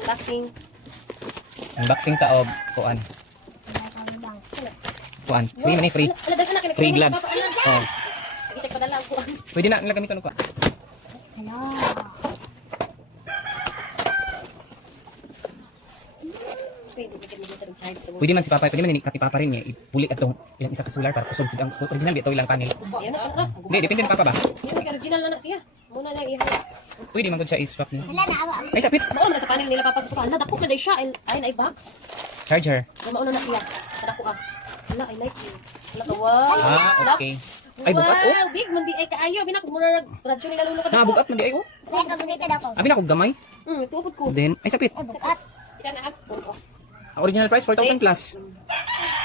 Unboxing. Unboxing ta og kuan. Kuan. Free man free. Free gloves. Oh. Check pa lang kuan. Pwede na nila gamiton ko. Hello. Pwede man si Papa, pwede man ni Papa rin niya ipulik atong ilang isa ka solar para kusog ang original dito ilang panel. Yan na. Hindi, depende ni Papa ba? Yan original na siya. Muna lang iha. Pwede man gud siya i-swap niya. Sila na awa. Ay, sapit. Mao na sa panel nila papasukan. Na dako na day siya. Ay na box. Charger. Mao na siya. Dako ah. Wala ay like you. Wala ka wow. Ah, okay. Ay, bukat oh. Wow, big man di ay kaayo binak mura radyo nila lulo ka. Na bukat man di ay oh. Kaya kasunita daw ko. Abi na kog gamay. Tuupod ko. Then, ay sapit. Ay, bukat. Ila na half full off. Original price 4,000 plus.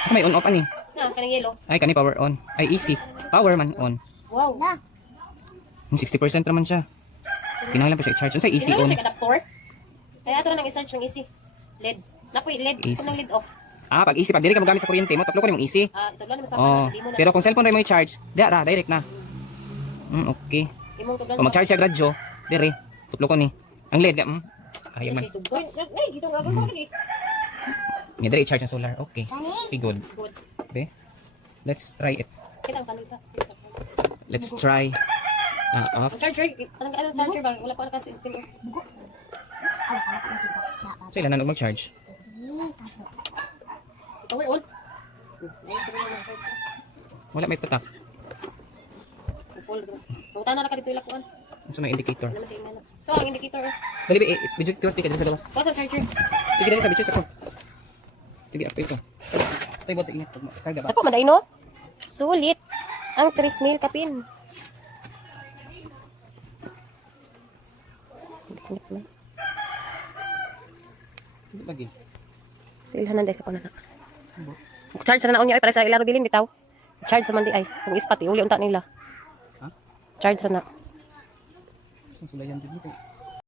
Kasi may on off ani. Na kanang yellow. Ay kani power on. Ay easy. Power man on. Wow. Na. 60% naman siya. Kinahanglan pa siya i-charge. Sa easy on. Check adapter. Ay ato na nang i-search ng easy. LED. Napoy LED Easy. ko ng LED off. Ah, pag easy pag dili ka magamit sa kuryente mo, taplo ko nimong easy. Ito lang mas Oh. hindi mo na. Pero kung cellphone ray mo i-charge, ra direct na. Okay. Imong tublan. Kung mag-charge siya radyo, dire, tuplo ko ni. Ang LED, kaya man. Ay, dito ra ko ni. Nga dire i-charge ang solar. Okay. Kani. Okay, good. Good. Okay. Let's try it. Kitang kanita. Let's try. Off. Ang charger, anong charger ba? Wala pa kasi pin. So, ilan na mag-charge? Power on. Wala may tatak. Punta na ka dito ilakuan. So, may indicator. Naman sa email. Ito ang indicator. Dali ba, it's video speaker dito sa gawas. Ito ang charger. Sige, dali sa bitches ako. Sige, ako ito. Ito yung sa init. Karga ba? Ako maday no? Sulit. Ang 3 kapin. Lagi. Silhanan dahil sa panana. Charge sa nanaon niya ay para sa ilaro bilin bitaw. Charge sa mandi ay. Kung ispat uli unta nila. Ha? Charge sa na. Sulayan din dito.